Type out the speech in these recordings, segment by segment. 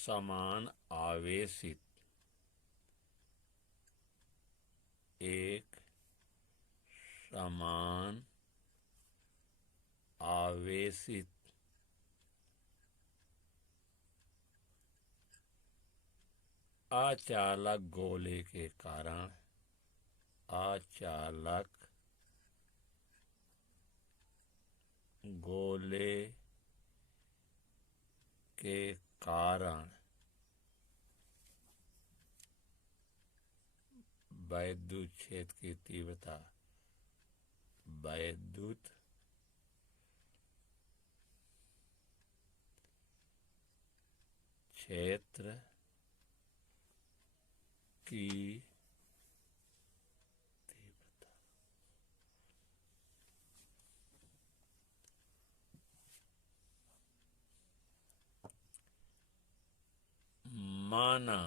समान आवेशित, एक समान आवेशित अचालक गोले के कारण, अचालक गोले के कारण वैद्युत क्षेत्र की तीव्रता, वैद्युत क्षेत्र की तीव्रता माना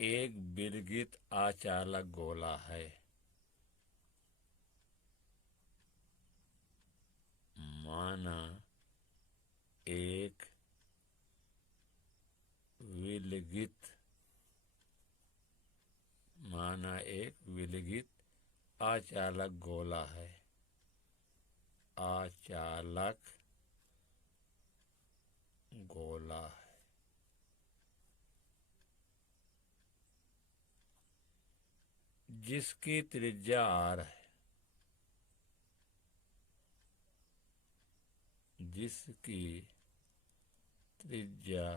एक विलगित अचालक गोला है, माना एक विलगित अचालक गोला है, अचालक गोला है, जिसकी त्रिज्या r है, जिसकी त्रिज्या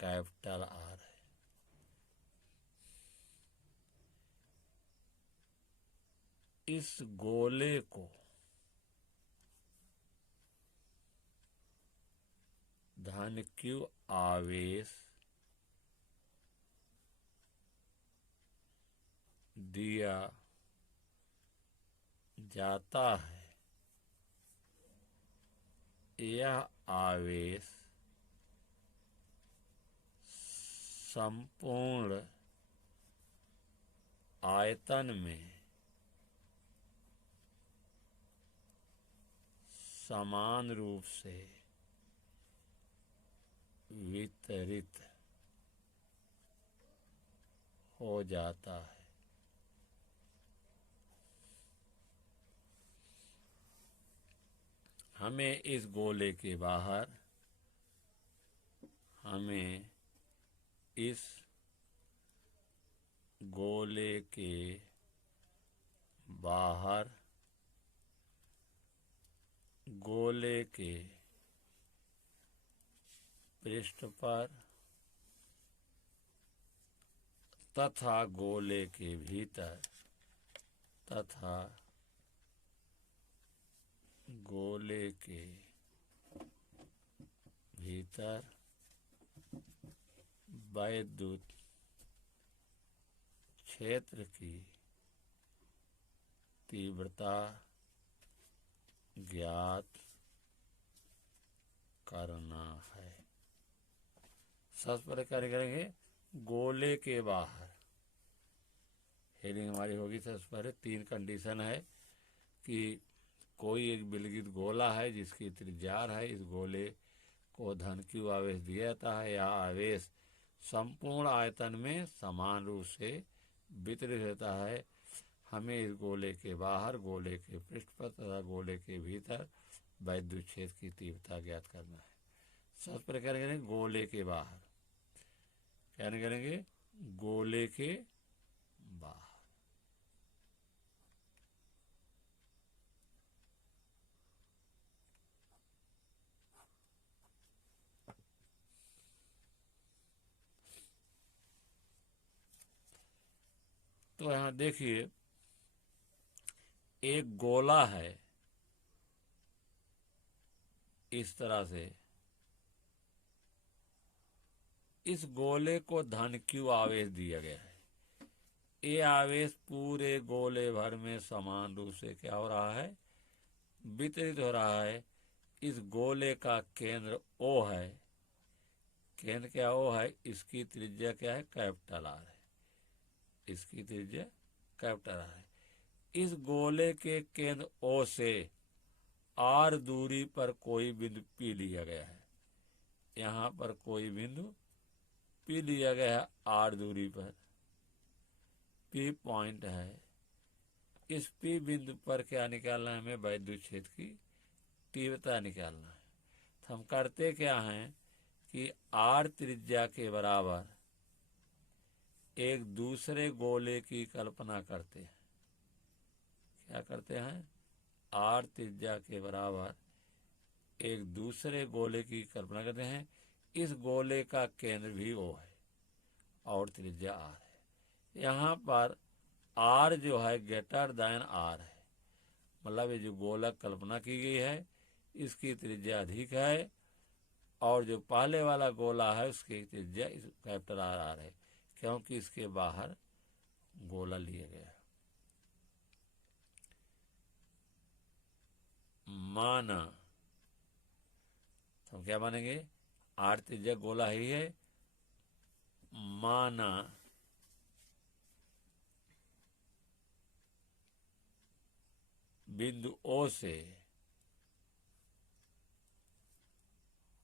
कैपिटल R है। इस गोले को धन q आवेश दिया जाता है। यह आवेश संपूर्ण आयतन में समान रूप से वितरित हो जाता है। हमें इस गोले के बाहर, हमें इस गोले के बाहर गोले के पृष्ठ पर तथा गोले के भीतर तथा गोले के भीतर वैद्युत क्षेत्र की तीव्रता ज्ञात करना है। सबसे पहले क्या करेंगे, गोले के बाहर हेडिंग हमारी होगी। सबसे पहले तीन कंडीशन है कि कोई एक विलगित गोला है जिसकी त्रिज्या r है, इस गोले को धन q आवेश दिया जाता है। यह आवेश संपूर्ण आयतन में समान रूप से वितरित होता है। हमें इस गोले के बाहर गोले के पृष्ठ पर तथा गोले के भीतर वैद्युत क्षेत्र की तीव्रता ज्ञात करना है। सबसे पहले क्या करेंगे, गोले के बाहर क्या करेंगे, गोले के बाहर तो यहाँ देखिए एक गोला है, इस तरह से इस गोले को धन q आवेश दिया गया है। ये आवेश पूरे गोले भर में समान रूप से क्या हो रहा है, वितरित हो रहा है। इस गोले का केंद्र O है, केंद्र क्या O है, इसकी त्रिज्या क्या है, कैपिटल R है, इसकी त्रिज्या कैपिटल R है। इस गोले के केंद्र O से R दूरी पर कोई बिंदु P लिया गया है। यहाँ पर कोई बिंदु P लिया गया है R दूरी पर, P पॉइंट है। इस P बिंदु पर क्या निकालना है हमें? वैद्युत क्षेत्र की तीव्रता निकालना है। तो हम करते क्या हैं कि R त्रिज्या के बराबर एक दूसरे गोले की कल्पना करते हैं। क्या करते हैं? R त्रिज्या के बराबर एक दूसरे गोले की कल्पना करते हैं। इस गोले का केंद्र भी O है और त्रिज्या R है। यहाँ पर R जो है ग्रेटर देन R है, मतलब ये जो गोलक कल्पना की गई है इसकी त्रिज्या अधिक है, और जो पहले वाला गोला है उसकी त्रिज्या कैपिटल R है, क्योंकि इसके बाहर गोला लिया गया है। माना, तो हम क्या मानेंगे? R त्रिज्या गोला ही है। माना बिंदु O से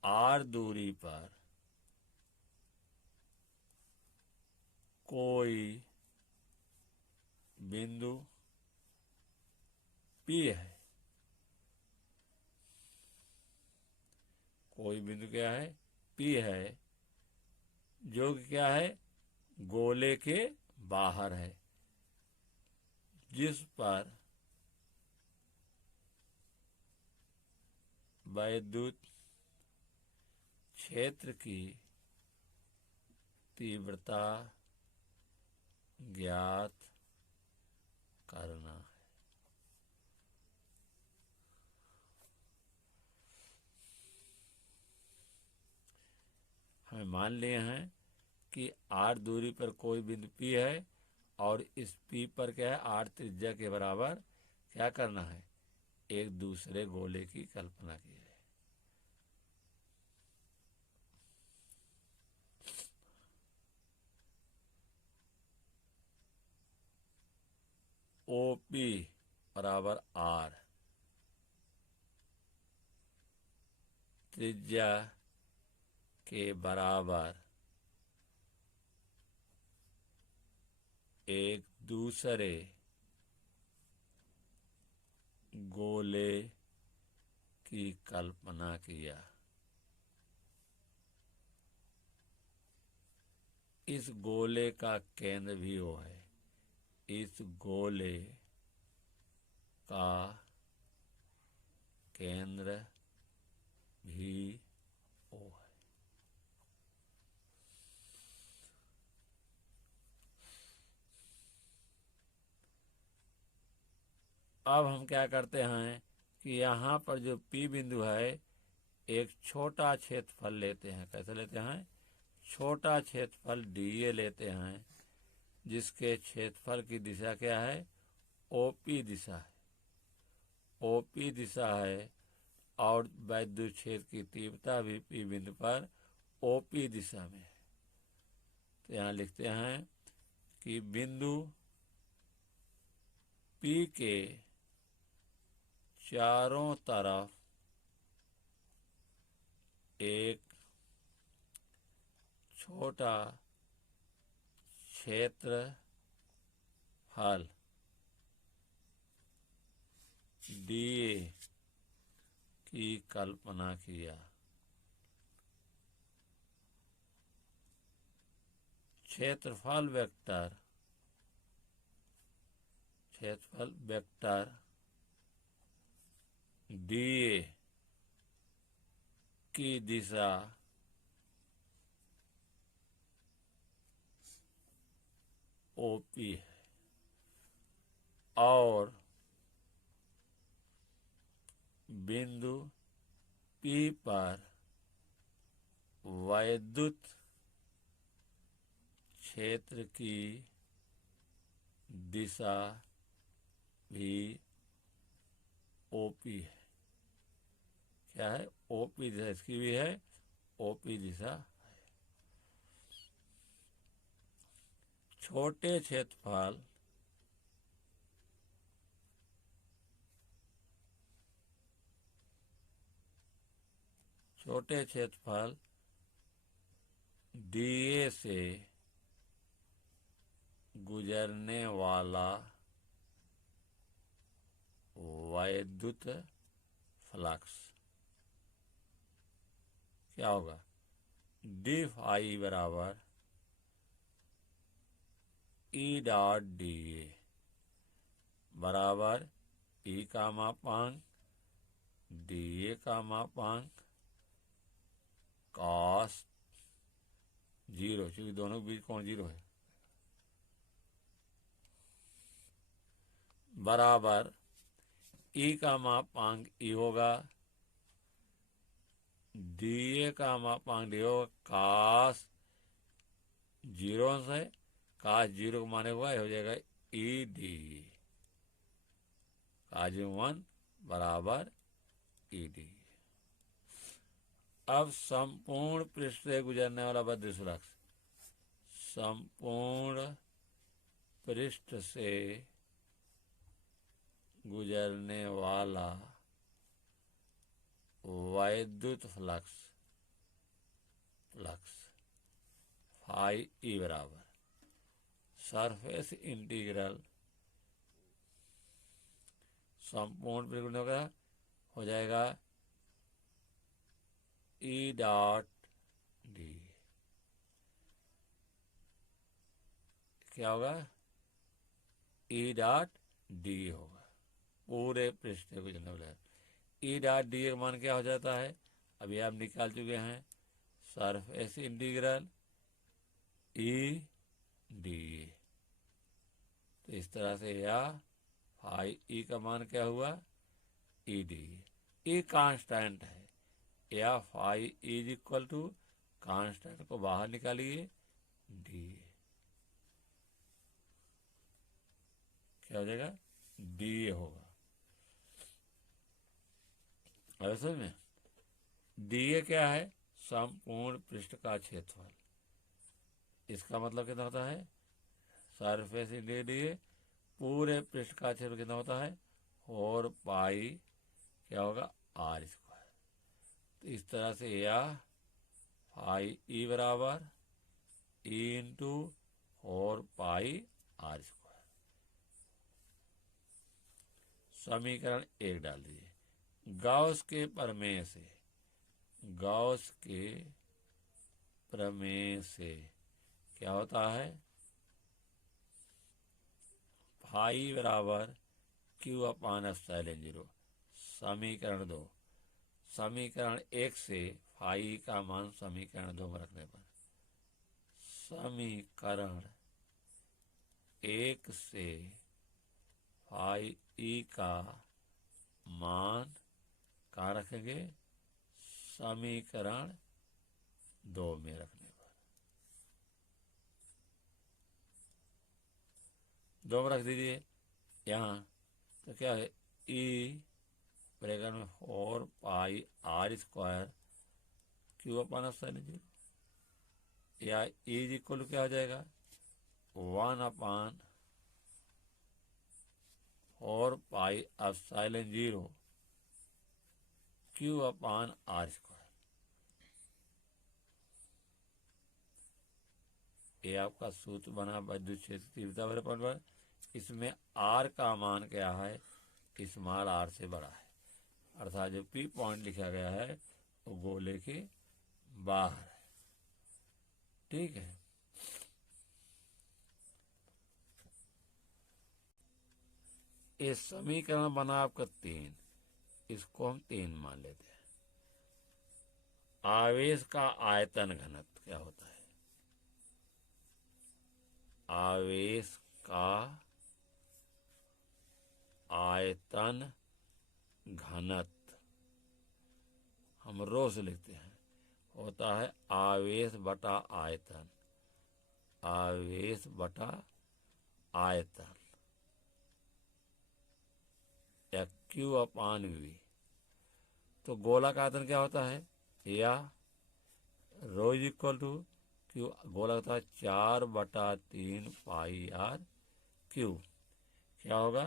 R दूरी पर कोई बिंदु P है। कोई बिंदु क्या है? P है, जो कि क्या है? गोले के बाहर है, जिस पर वैद्युत क्षेत्र की तीव्रता ज्ञात करना है। हमें मान लिए हैं कि R दूरी पर कोई बिंदु P है, और इस P पर क्या है? R त्रिज्या के बराबर क्या करना है? एक दूसरे गोले की कल्पना की है। OP बराबर R, त्रिज्या के बराबर एक दूसरे गोले की कल्पना किया। इस गोले का केंद्र भी O है। इस गोले का केंद्र भी O है। अब हम क्या करते हैं कि यहाँ पर जो P बिंदु है एक छोटा क्षेत्रफल लेते हैं। कैसे लेते हैं? छोटा क्षेत्रफल DA लेते हैं, जिसके क्षेत्रफल की दिशा क्या है? OP दिशा है। OP दिशा है, और वैद्युत क्षेत्र की तीव्रता भी P बिंदु पर OP दिशा में है। तो यहाँ लिखते हैं कि बिंदु P के चारों तरफ एक छोटा क्षेत्रफल DA की कल्पना किया। क्षेत्रफल वेक्टर DA की दिशा OP है, और बिंदु P पर वैद्युत क्षेत्र की दिशा भी OP है। क्या है? OP दिशा इसकी भी है, OP दिशा है। छोटे क्षेत्रफल डीए से गुजरने वाला वैद्युत फ्लक्स क्या होगा? डी फाई बराबर ई डॉट डी ए बराबर ई का मापांक डी ए का मापांक कॉस जीरो, क्योंकि दोनों के बीच कोण जीरो है, बराबर ई का मापांक ई होगा, डी ए का मापांक डी होगा, कास जीरो से कास जीरो को माने हुआ हो जाएगा ई डी, कास 1 बराबर ई डी। अब संपूर्ण पृष्ठ से गुजरने वाला वैद्युत फ्लक्स, संपूर्ण पृष्ठ से गुजरने वाला वैद्युत फ्लक्स फाई ई बराबर सरफेस इंटीग्रल संपूर्ण पृष्ठ हो जाएगा ई डॉट डी, क्या होगा? ई डॉट डी होगा, पूरे पृष्ठ से गुजरने वाला। ई डॉट डी का मान क्या हो जाता है? अभी आप निकाल चुके हैं, सरफेस इंटीग्रल ई डी। तो इस तरह से या फाई ई का मान क्या हुआ? E D. ई कांस्टेंट है, या phi is equal to constant को बाहर निकालिए डी, क्या हो जाएगा? डी होगा। अब समझ में, डी क्या है? संपूर्ण पृष्ठ का क्षेत्रफल। इसका मतलब कितना होता है? सरफेस इंटीग्रल पूरे पृष्ठ का क्षेत्रफल कितना होता है? और पाई क्या होगा? R square. तो इस तरह से या फाई ई बराबर ई इंटू और पाई आर स्क्वायर। समीकरण 1 डाल दीजिए। गॉस के प्रमेय से, गॉस के प्रमेय से क्या होता है? फाई बराबर क्यू अपान एप्सिलॉन 0। समीकरण 2, समीकरण 1 से फाई का मान समीकरण 2 में रखने पर, समीकरण 1 से फाई ई का मान कहाँ रखेंगे? समीकरण 2 में रखने पर, 2 में रख दीजिए यहाँ। तो क्या है? ई ब्रैकेट में 4 pi are square q upon epsilon 0, या इज इक्वल क्या हो जाएगा? 1 upon 4 pi epsilon 0 q upon r square. ये आपका सूत्र बना विद्युत क्षेत्र तीव्रता वाले पॉइंट पर। इसमें आर का मान क्या है? स्मॉल आर से बड़ा है, अर्थात जो पी पॉइंट लिखा गया है वो गोले के बाहर है। ठीक है, ये समीकरण बना आपका 3, इसको हम 3 मान लेते हैं। आवेश का आयतन घनत्व क्या होता है? आवेश का आयतन घनत्व हम रो से लिखते हैं, होता है आवेश बटा आयतन, आवेश बटा आयतन, या क्यू अपान वी। तो गोला का आयतन क्या होता है? या रो इज इक्वल टू क्यू, गोला होता है 4/3 पाई आर क्यू। क्या होगा?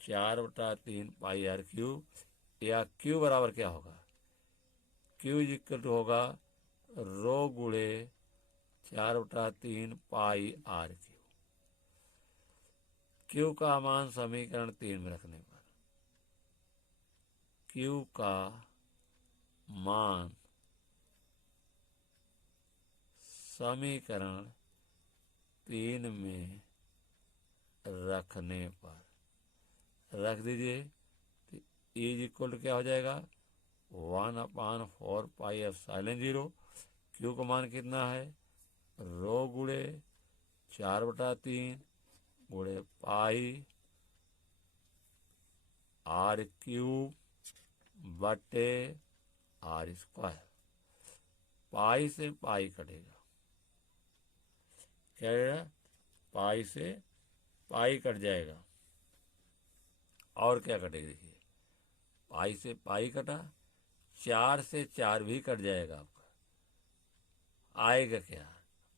4/3 पाई आर क्यू, या क्यू बराबर क्या होगा? क्यू इज इक्वल टू होगा रो गुणे 4/3 पाई आर क्यू। क्यू का मान समीकरण 3 में रखने पर क्यू का मान समीकरण 3 में रखने पर रख दीजिए। इज इक्वल क्या हो जाएगा 1/4 पाई एप्सिलॉन 0। क्यू का मान कितना है रो गुणे 4/3 गुणे पाई आर क्यूब बटे आर स्क्वायर। पाई से पाई कटेगा, क्या रहेगा पाई से पाई कट जाएगा। और क्या कटेगा देखिए, पाई से पाई कटा, 4 से 4 भी कट जाएगा आपका। आएगा क्या,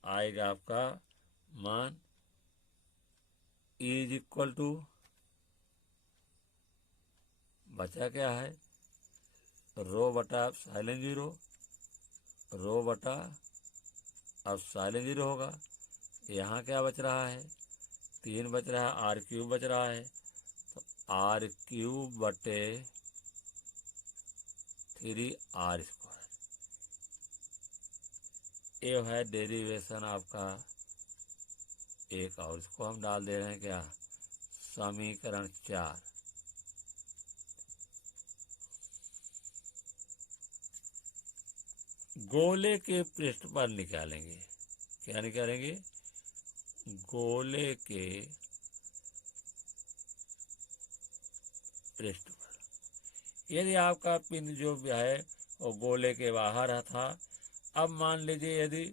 आएगा आपका मान इज इक्वल टू, बचा क्या है रो बटा एप्सिलॉन 0, रो बटा एप्सिलॉन 0 होगा। यहाँ क्या बच रहा है 3 बच रहा है, आर क्यूब बच रहा है, तो आर क्यूब बटे 3 आर स्क्वायर। ये है डेरिवेशन आपका एक, और इसको हम डाल दे रहे हैं क्या समीकरण 4। गोले के पृष्ठ पर निकालेंगे, क्या निकालेंगे गोले के पृष्ठ पर। यदि आपका पिंड जो है वो गोले के बाहर था, अब मान लीजिए यदि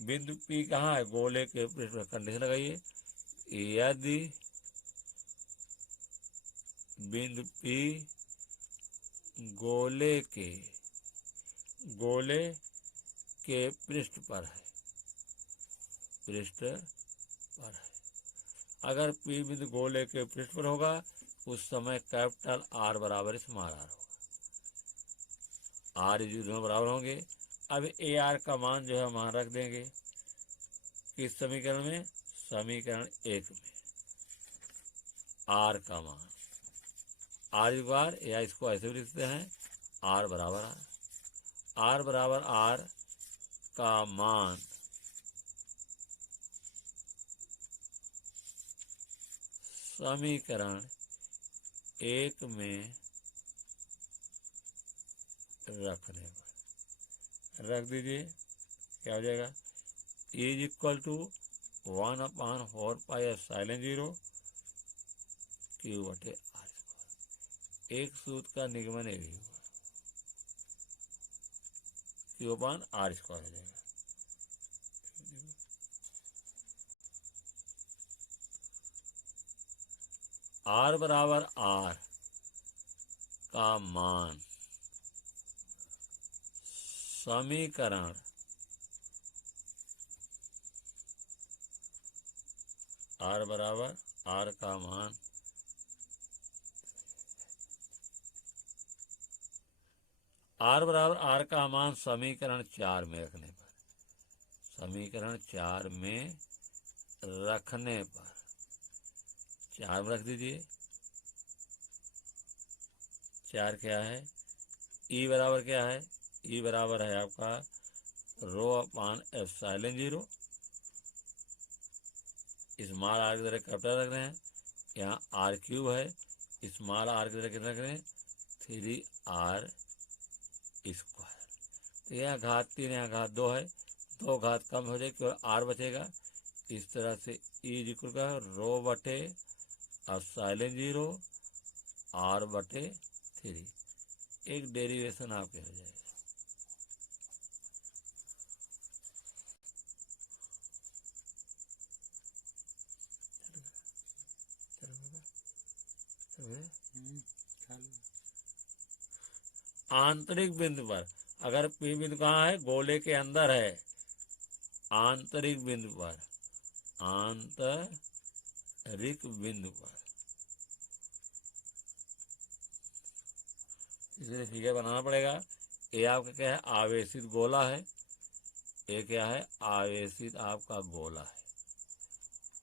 बिंदु P कहाँ है गोले के पृष्ठ पर, कंडीशन लगाइए यदि बिंदु P गोले के पृष्ठ पर है, पृष्ठ पर है। अगर P बिंदु गोले के पृष्ठ पर होगा उस समय कैपिटल R बराबर स्मॉल r होगा। R दोनों बराबर होंगे। अब ए आर का मान जो है हम वहाँ रख देंगे किस समीकरण में, समीकरण 1 में। आर का मान आर बार या इसको ऐसे भी लिखते हैं आर बराबर आर बराबर आर का मान समीकरण 1 में रखने पर रख दीजिए, क्या हो जाएगा is equal to 1/4 pi epsilon 0 Q बटे आर स्क्वायर। एक सूत्र का निगमन ये भी हुआ, क्यू अपान आर स्क्वायर हो जाएगा। आर बराबर आर का मान समीकरण आर बराबर आर का मान आर बराबर आर का मान समीकरण 4 में रखने पर, समीकरण 4 में रखने पर 4 में रख दीजिए। 4 क्या है ई बराबर क्या है, ई बराबर है आपका रो अपान एप्सिलॉन 0, स्मॉल आर की तरह कैपिटल रख रहे हैं, यहाँ आर क्यूब है, स्मॉल आर की तरह कितना रख रहे हैं 3r स्क्वायर। तो यहाँ घात 3 यहाँ घात 2 है, 2 घात कम हो जाए केवल r बचेगा। इस तरह से इज इक्वल का रो बटे एप्सिलॉन 0 r बटे 3, एक डेरिवेशन आपके हो जाएगा। आंतरिक बिंदु पर, अगर P बिंदु कहाँ है गोले के अंदर है, आंतरिक बिंदु पर, आंतरिक बिंदु पर, इसलिए फिगर बनाना पड़ेगा। ये आपका क्या है आवेशित गोला है, ये क्या है, आवेशित आपका गोला है,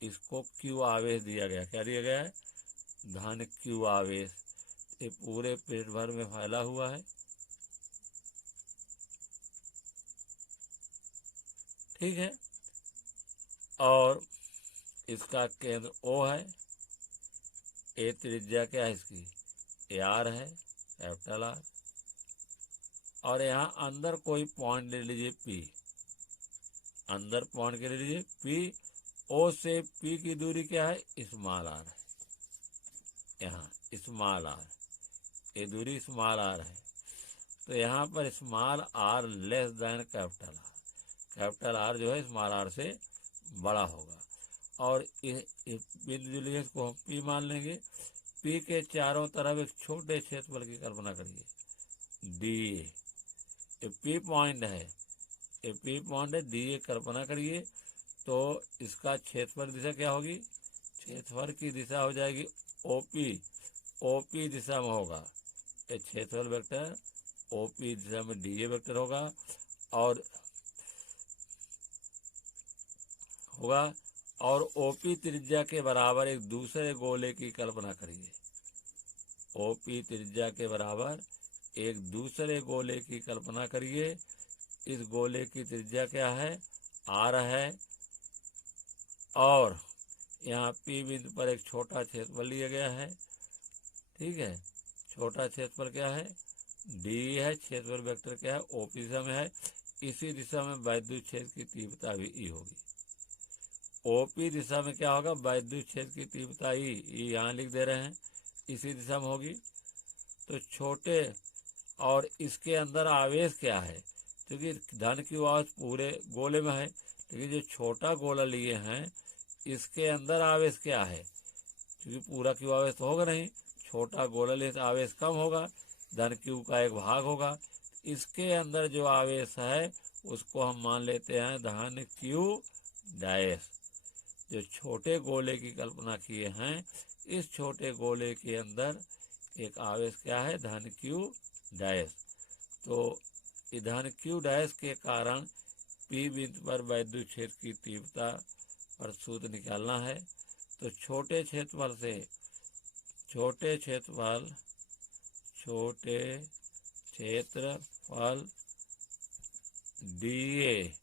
इसको क्यू आवेश दिया गया। क्या दिया गया है, धन क्यू आवेश। ये पूरे पेट भर में फैला हुआ है, ठीक है। और इसका केंद्र O है, ए त्रिज्या क्या है इसकी, ए आर है, कैपिटल आर। और यहाँ अंदर कोई पॉइंट ले लीजिए P, अंदर पॉइंट के ले लीजिए P, O से P की दूरी क्या है, स्मॉल आर है, यहाँ स्मॉल आर, ये दूरी स्मॉल आर है। तो यहाँ पर small R less than capital R, capital R जो है स्मॉल आर से बड़ा होगा। और बिंदु जो लिए इसको हम P मान लेंगे। P के चारों तरफ एक छोटे क्षेत्रफल की कल्पना करिए, DA, ये P पॉइंट है, ये P पॉइंट है, DA कल्पना करिए। तो इसका क्षेत्रफल दिशा क्या होगी, क्षेत्रफल की दिशा हो जाएगी OP, OP दिशा में होगा ये क्षेत्रफल वेक्टर, OP दिशा में DA वेक्टर होगा। और OP त्रिज्या के बराबर एक दूसरे गोले की कल्पना करिए, OP त्रिज्या के बराबर एक दूसरे गोले की कल्पना करिए। इस गोले की त्रिज्या क्या है, R है, और यहाँ P बिंदु पर एक छोटा क्षेत्रफल लिया गया है, ठीक है। छोटा क्षेत्रफल क्या है, D है, क्षेत्रफल वेक्टर क्या है, OP दिशा में है। इसी दिशा में वैद्युत क्षेत्र की तीव्रता भी E होगी। OP दिशा में क्या होगा, वैद्युत क्षेत्र की तीव्रता E यहाँ लिख दे रहे हैं, इसी दिशा में होगी। तो छोटे, और इसके अंदर आवेश क्या है, क्योंकि धन की आवेश पूरे गोले में है, लेकिन जो छोटा गोला लिए हैं इसके अंदर आवेश क्या है, क्योंकि पूरा क्यू आवेश तो होगा नहीं, छोटा गोला लिए तो आवेश कम होगा, धन क्यू का एक भाग होगा। इसके अंदर जो आवेश है उसको हम मान लेते हैं धन क्यू डैश। जो छोटे गोले की कल्पना किए हैं, इस छोटे गोले के अंदर एक आवेश क्या है, धन क्यू डैश। तो धन क्यू डैश के कारण P बिंदु पर वैद्युत क्षेत्र की तीव्रता पर सूत्र निकालना है। तो छोटे क्षेत्रफल DA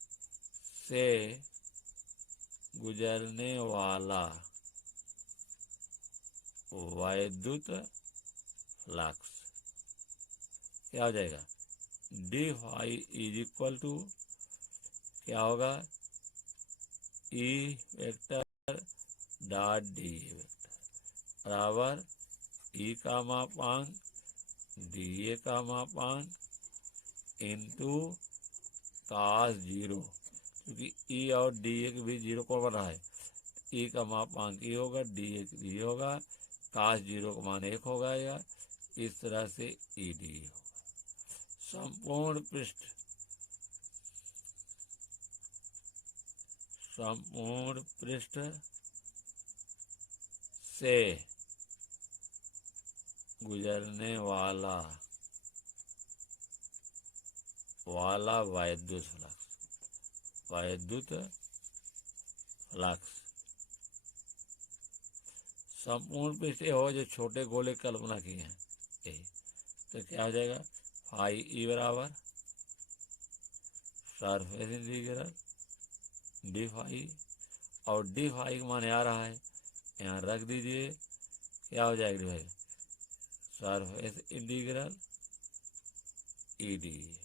से गुजरने वाला वैद्युत फ्लक्स क्या हो जाएगा, D phi is equal to क्या होगा, E vector dot D vector बराबर E का मापांक DA का मापांक इंटू cos 0, क्योंकि E और DA के बीच 0 को बन रहा है, E का मापांक E होगा, DA होगा, cos 0 का मान 1 होगा, या इस तरह से ED होगा। संपूर्ण पृष्ठ से गुजरने वाला वैद्युत फ्लक्स संपूर्ण पृष्ठ हो जो छोटे गोले कल्पना किए हैं यही। तो क्या हो जाएगा, फाई ई बराबर सरफेस इंटीग्रल डी फाई, और डी फाई का मान आ रहा है, यहाँ रख दीजिए, क्या हो जाएगा भाई, सरफेस इंटीग्रल ई डी,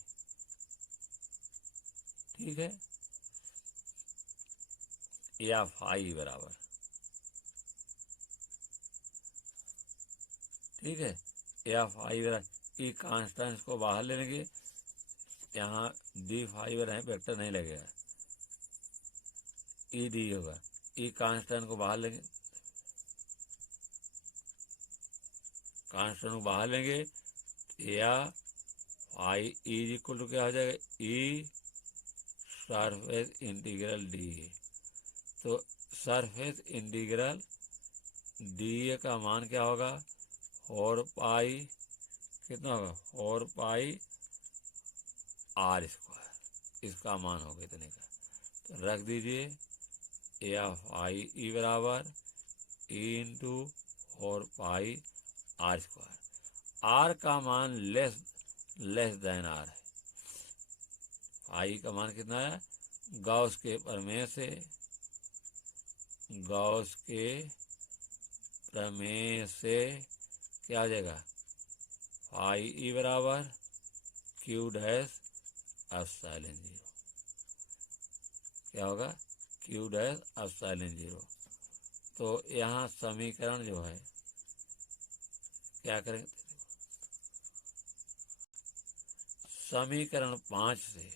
ठीक है, या फाई बराबर, ठीक है, या फाई बराबर ई कांस्टेंट को बाहर ले लेंगे, यहाँ डी फाई बराबर वेक्टर नहीं लगेगा, ई डी होगा, ई कांस्टेंट को बाहर लेंगे, कांस्टेंट को बाहर लेंगे, या फाई इज इक्वल टू क्या हो जाएगा, ई सरफेस इंटीग्रल डी। तो सरफेस इंटीग्रल डी का मान क्या होगा, 4 पाई कितना होगा, 4 पाई R स्क्वायर, इसका मान होगा इतने का। तो रख दीजिए एफ आई ई बराबर ई इंटू 4πr²। आर का मान लेस देन आर है। आई का मान कितना है? गॉस के प्रमेय से क्या हो जाएगा? आई ई बराबर क्यू डैश एप्सिलॉन 0। क्या होगा? Q dash epsilon 0। तो यहाँ समीकरण जो है क्या करेंगे? समीकरण 5 से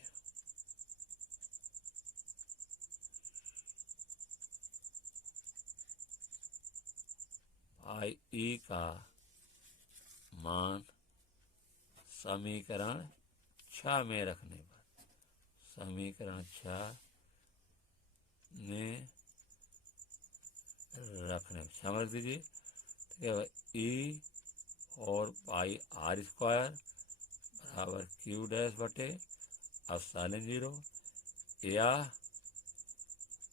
आई ई का मान समीकरण 6 में रखने पर, समीकरण 6 में रखने पर 6 में रख दीजिए। तो क्या होगा? ई और पाई आर स्क्वायर बराबर क्यू डैश बटे एप्सिलॉन 0 या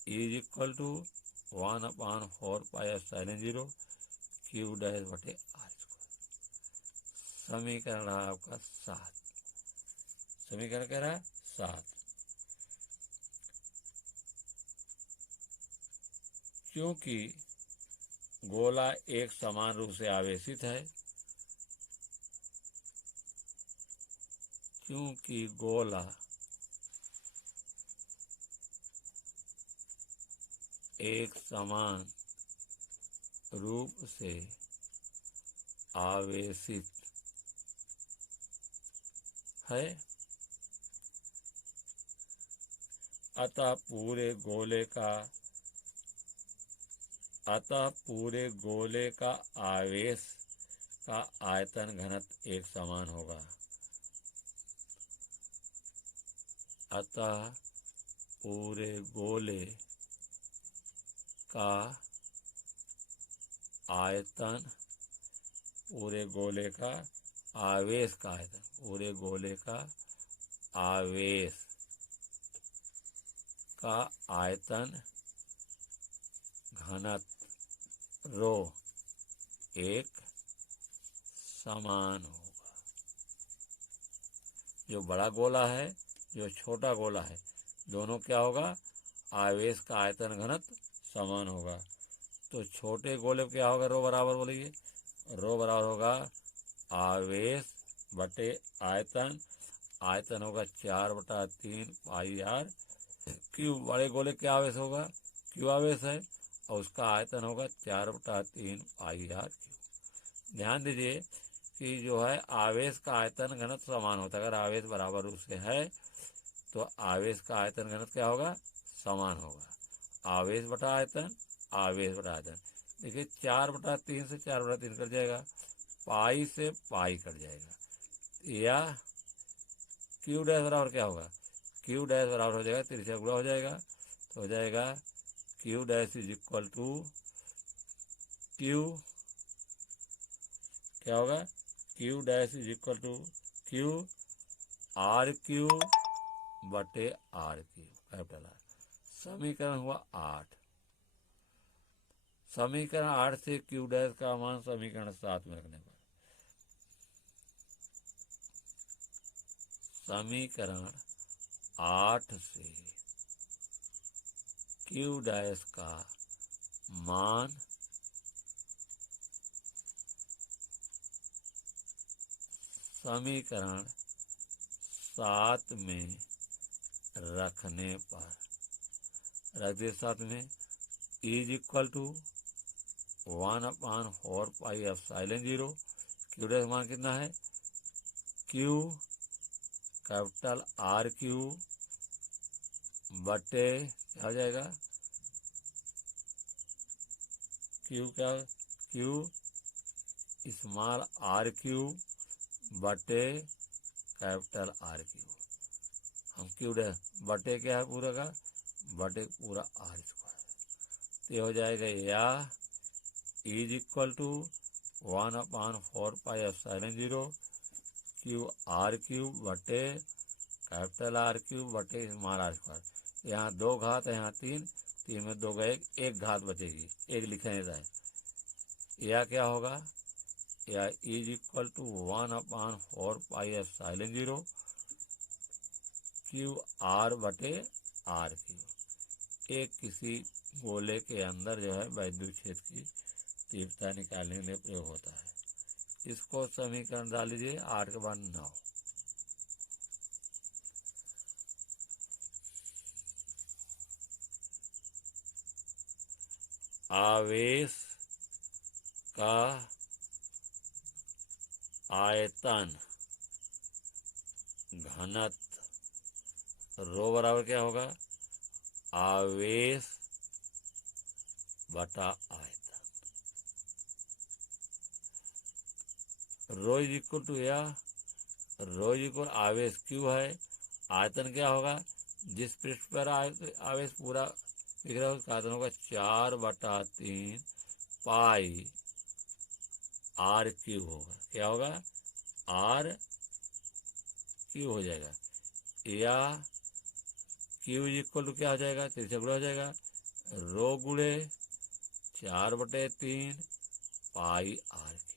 is equal to 1/4 epsilon 0 Q dash बटे आर स्क्वायर। समीकरण रहा आपका 7। समीकरण कह रहा है 7। क्योंकि गोला एक समान रूप से आवेशित है, क्योंकि गोला एक समान रूप से आवेशित है, अतः पूरे गोले का आवेश का आयतन घनत्व एक समान होगा। अतः पूरे गोले का आयतन, पूरे गोले का आवेश का आयतन, पूरे गोले का आवेश का आयतन घनत्व रो एक समान होगा। जो बड़ा गोला है, जो छोटा गोला है, दोनों क्या होगा? आवेश का आयतन घनत्व समान होगा। तो छोटे गोले क्या होगा? रो बराबर बोलिए। रो बराबर होगा आवेश बटे आयतन। आयतन होगा 4/3 पाई आर क्यू। बड़े गोले क्या आवेश होगा? क्यू आवेश है और उसका आयतन होगा 4/3 पाई आर क्यू। ध्यान दीजिए कि जो है आवेश का आयतन घनत्व समान होता है। अगर आवेश बराबर रूप से है तो आवेश का आयतन घनत्व क्या होगा? समान होगा। आवेश बटा आयतन, आवेश बटा आयतन। देखिए 4/3 से 4/3 कट जाएगा, पाई से पाई कट जाएगा, या क्यू डैश बराबर क्या होगा? क्यू डैश बराबर हो जाएगा, तिरछा गुणा हो जाएगा, तो हो जाएगा Q dash is equal to Q, क्या होगा? Q dash is equal to Q R Q बटे आर क्यू, कैपिटल आर। समीकरण हुआ 8। समीकरण 8 से क्यू डैश का मान समीकरण 7 में रखने पर, समीकरण 8 से क्यू डैश का मान समीकरण 7 में रखने पर, रख दे 7 में, is equal to 1/4 pi epsilon 0। Q dash मान कितना है? क्यू कैपिटल आर क्यू बटे क्या हो जाएगा? क्यू क्या? क्यू स्मॉल आर क्यू बटे कैपिटल आर क्यू। हम क्यू डैश बटे क्या है पूरा का? बटे पूरा आर स्क्वायर। तो हो जाएगा या is equal to 1/4 pi epsilon 0 Q R Q बटे कैपिटल आर क्यूब बटे स्मॉल आर स्क्वायर। यहाँ 2 घात है, यहाँ 3, 3 में 2 गए, 1 घात बचेगी, 1 लिखे रहता है। या क्या होगा, या is equal to 1/4πε0 Q R बटे आर क्यू। एक किसी गोले के अंदर जो है वैद्युत क्षेत्र की तीव्रता निकालने के लिए प्रयोग होता है। इसको समीकरण डाल लीजिए 8 के बाद 9। आवेश का आयतन घनत्व रो बराबर क्या होगा, आवेश बटा आयतन। रो इज इक्वल टू या रो इज इक्वल आवेश क्यू है, आयतन क्या होगा, जिस पृष्ठ पर आवेश पूरा दिख रहा है उसका आयतन होगा 4/3 पाई आर क्यू होगा। क्या होगा, आर क्यू हो जाएगा। या क्यू इज इक्वल टू क्या हो जाएगा, 3 गुणा हो जाएगा, रो गुणे 4/3 पाई आर क्यू।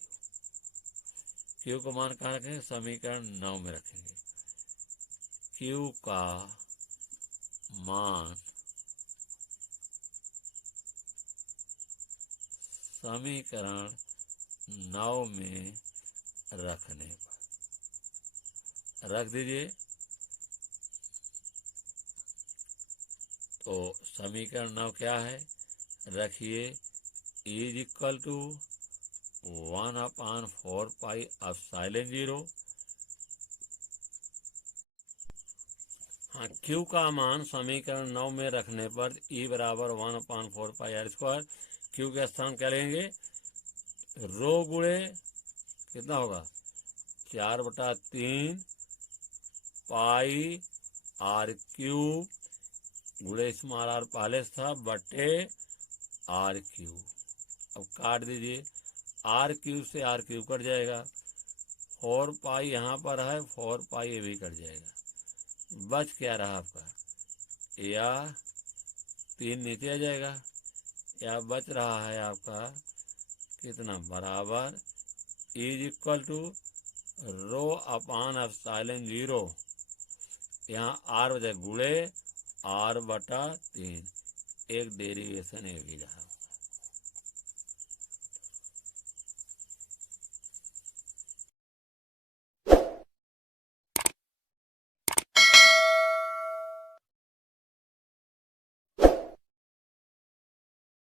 क्यू को मान कहाँ रखेंगे, समीकरण 9 में रखेंगे। क्यू का मान समीकरण 9 में रखने पर रख दीजिए। तो समीकरण 9 क्या है, रखिए इज इक्वल टू 1/4πε0। हाँ, क्यू का मान समीकरण 9 में रखने पर ई बराबर 1/4πr²। क्यू के स्थान क्या लेंगे, रो गुणे कितना होगा, 4/3 पाई आर क्यूब गुणे स्मॉल आर पहले था बटे आर क्यूब। अब काट दीजिए, आर क्यूब से आर क्यूब कट जाएगा, 4 पाई यहाँ पर है, 4 पाई ये भी कट जाएगा। बच क्या रहा आपका, या 3 नीचे आ जाएगा, या बच रहा है आपका कितना, बराबर is equal to rho upon epsilon 0, यहाँ आर बचा गुणे आर/3, एक डेरिवेशन ये भी रहा।